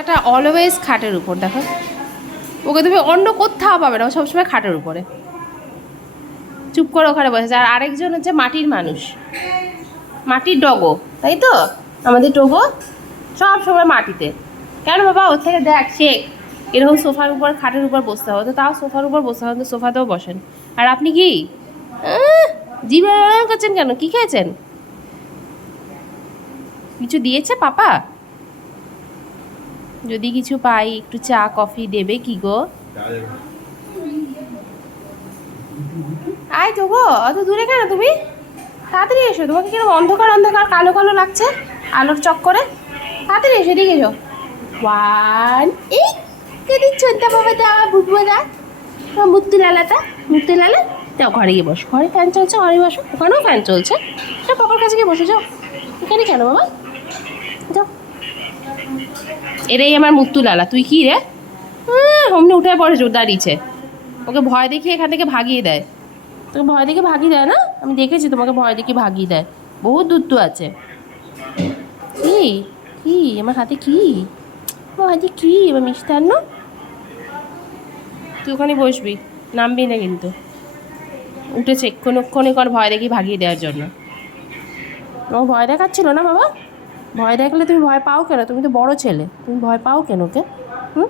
এটা অলওয়েজ খাটের উপর, দেখো ওকে তুমি অন্য কোথাও পাবে না, ও সবসময় খাটের উপরে চুপ করে ওখানে বসেছে। আর আরেকজন হচ্ছে মাটির মানুষ, মাটির ডগো, তাই তো আমাদের ডগো সব সময় মাটিতে। কেন বাবা, ওর থেকে দেখ শেখ, এরকম সোফার উপর খাটের উপর বসতে হবে, তো তাও সোফার উপর বসতে হবে, তো সোফাতেও বসেন। আর আপনি কি জিভে করছেন কেন, কি খেয়েছেন? কিছু দিয়েছে পাপা? যদি কিছু পাই একটু চা কফি দেবে কি গো? আয় তো গো, অত দূরে কেন তুমি? তাড়াতাড়ি এসো, তোমাকে কিরকম অন্ধকার অন্ধকার কালো কালো লাগছে আলোর চক্করে। তাড়াতাড়ি এসো, এদিকে এসো। ওয়ান এই কে দিচ্ছ বাবা, দা বুঝবো না মুক্তি লালাটা, মুক্তি লালা যাও ঘরে গিয়ে বসো, ঘরে ফ্যান চলছে, ঘরে বসো, ওখানেও ফ্যান চলছে, যাও পাপার কাছে গিয়ে বসে যাও। এখানে কেন বাবা, যাও। এটাই আমার মুক্তু লালা, তুই কি রে? অমনি উঠে পড়ে জোর দাঁড়িয়েছে, ওকে ভয় দেখিয়ে এখান থেকে ভাগিয়ে দেয়। তোকে ভয় দেখে ভাগিয়ে দেয় না? আমি দেখেছি তোমাকে ভয় দেখে ভাগিয়ে দেয়, বহুত দূরত্ব আছে। কি কি আমার হাতে কি, আমার হাতে কি এবার মিষ্টান্ন? তুই ওখানে বসবি, নামবি না কিন্তু। উঠেছে এক্ষণে কর ভয় দেখি ভাগিয়ে দেওয়ার জন্য। ও ভয় দেখাচ্ছিল না বাবা? ভয় দেখলে তুমি ভয় পাও কেন? তুমি তো বড় ছেলে, তুমি ভয় পাও কেন ওকে? হুম।